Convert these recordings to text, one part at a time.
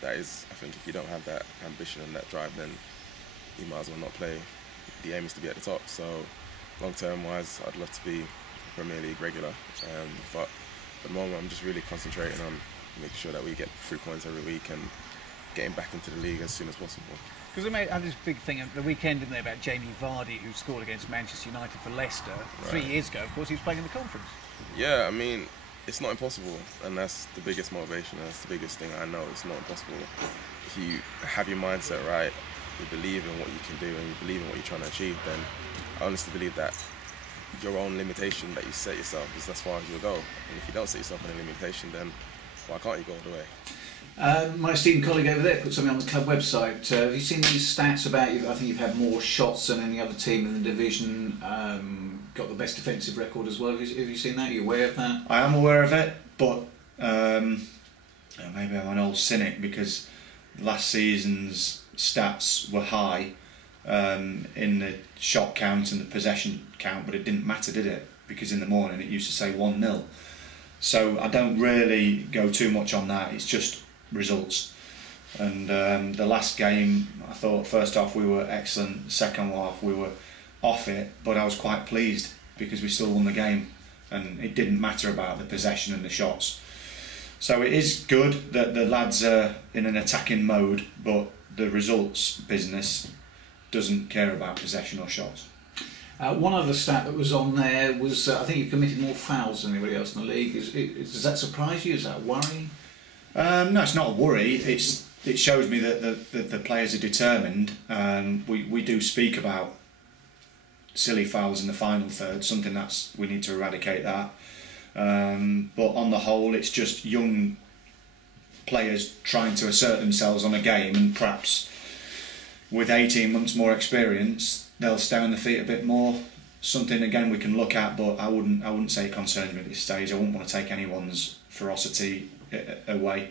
that is, I think if you don't have that ambition and that drive, then you might as well not play. The aim is to be at the top, so long-term wise, I'd love to be Premier League regular, but at the moment I'm just really concentrating on making sure that we get 3 points every week and getting back into the league as soon as possible. Because they had this big thing at the weekend, didn't they, about Jamie Vardy, who scored against Manchester United for Leicester 3 years ago. Of course, he was playing in the conference. Yeah, I mean, it's not impossible, and that's the biggest motivation. That's the biggest thing I know. It's not impossible. If you have your mindset right, you believe in what you can do, and you believe in what you're trying to achieve, then I honestly believe that your own limitation that you set yourself is as far as you'll go. And if you don't set yourself in a limitation, then why can't you go all the way? My esteemed colleague over there put something on the club website. Have you seen these stats about you? I think you've had more shots than any other team in the division, got the best defensive record as well. Have you seen that? Are you aware of that? I am aware of it, but maybe I'm an old cynic because last season's stats were high in the shot count and the possession count, but it didn't matter, did it? Because in the morning it used to say 1-0. So I don't really go too much on that. It's just results. And the last game, I thought first half we were excellent, second half we were off it, but I was quite pleased because we still won the game and it didn't matter about the possession and the shots. So it is good that the lads are in an attacking mode, but the results business doesn't care about possession or shots. One other stat that was on there was I think you've committed more fouls than anybody else in the league. Does that surprise you? Is that a worry? No, it's not a worry. It shows me that the players are determined. We do speak about silly fouls in the final third, something that's we need to eradicate that. But on the whole, it's just young players trying to assert themselves on a game, and perhaps with 18 months more experience, they'll stay on the feet a bit more. Something again we can look at, but I wouldn't say it concerns me at this stage. I wouldn't want to take anyone's ferocity away.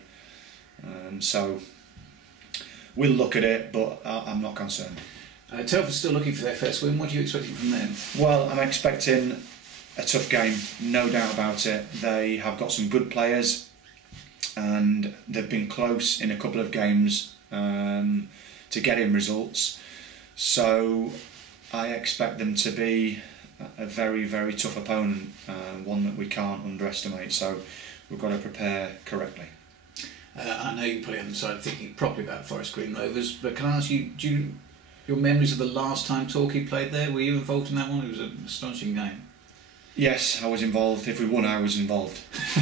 So we'll look at it, but I'm not concerned. Telford's still looking for their first win. What are you expecting from them? Well, I'm expecting a tough game, no doubt about it. They have got some good players, and they've been close in a couple of games to getting results. So I expect them to be a very, very tough opponent, one that we can't underestimate. So we've got to prepare correctly. I know you probably haven't started thinking properly about Forest Green Rovers, but can I ask you, your memories of the last time Torquay played there, were you involved in that one? It was an astonishing game. Yes, I was involved. If we won, I was involved.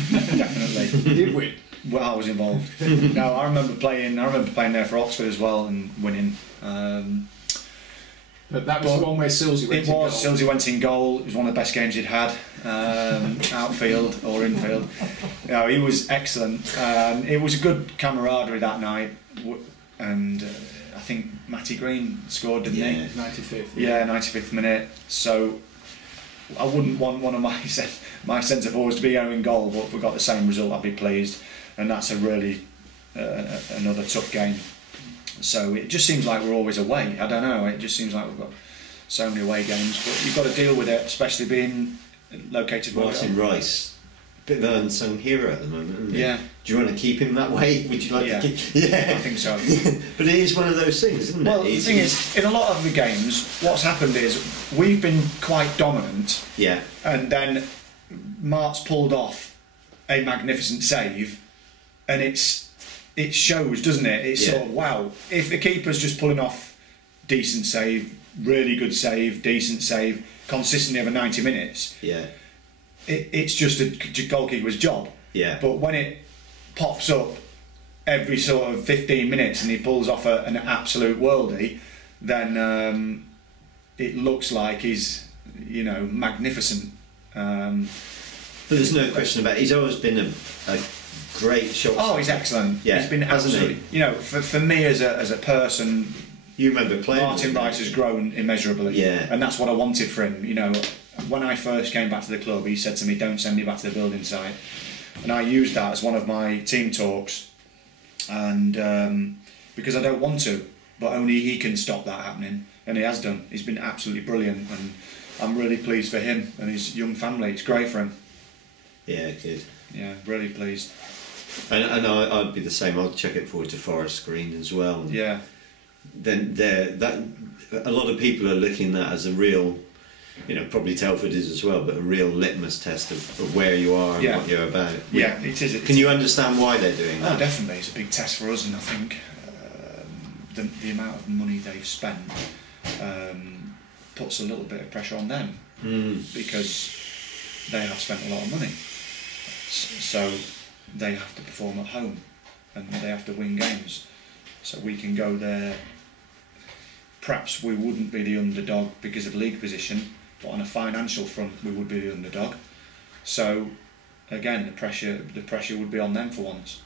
Definitely. You did win? Well, I was involved. No, I remember playing there for Oxford as well and winning. But that was the one where Silsey went in goal. Silsey went in goal. It was one of the best games he'd had, outfield or infield. You know, he was excellent. It was a good camaraderie that night, and I think Matty Green scored, didn't he? 95th. Yeah, 95th minute. So I wouldn't want one of my centre forwards to be going in goal, but if we got the same result, I'd be pleased. And that's a really another tough game. So it just seems like we're always away. I don't know. It just seems like we've got so many away games, but you've got to deal with it, especially being located. Martin Rice, a bit of an unsung hero at the moment, isn't he? Yeah. Do you want to keep him that way? Would you like to keep? Yeah, I think so. But it is one of those things, isn't it? Well, the thing is, in a lot of the games, what's happened is we've been quite dominant. Yeah. And then Mart's pulled off a magnificent save, and it shows, doesn't it? It's sort of, wow, if the keeper's just pulling off decent save, really good save, decent save, consistently over 90 minutes, it's just a goalkeeper's job. Yeah. But when it pops up every sort of 15 minutes and he pulls off an absolute worldie, then it looks like he's, you know, magnificent. But there's no question about it. He's always been a great shot. Oh, he's excellent. Yeah, he's been absolutely. You know, for me as a person, you remember playing. Martin Rice has grown immeasurably. Yeah, and that's what I wanted for him. You know, when I first came back to the club, he said to me, "Don't send me back to the building site," and I used that as one of my team talks, and because I don't want to, but only he can stop that happening, and he has done. He's been absolutely brilliant, and I'm really pleased for him and his young family. It's great for him. Yeah, good. Yeah, really pleased. And I'd be the same. I'd check it forward to Forest Green as well. Yeah. Then a lot of people are looking at that as a real, probably Telford is as well, but a real litmus test of where you are and what you're about. Yeah, it is. Can you understand why they're doing that? Oh, definitely. It's a big test for us, and I think the amount of money they've spent puts a little bit of pressure on them because they have spent a lot of money. So they have to perform at home and they have to win games. So we can go there. Perhaps we wouldn't be the underdog because of league position, but on a financial front we would be the underdog. So again, the pressure would be on them for once.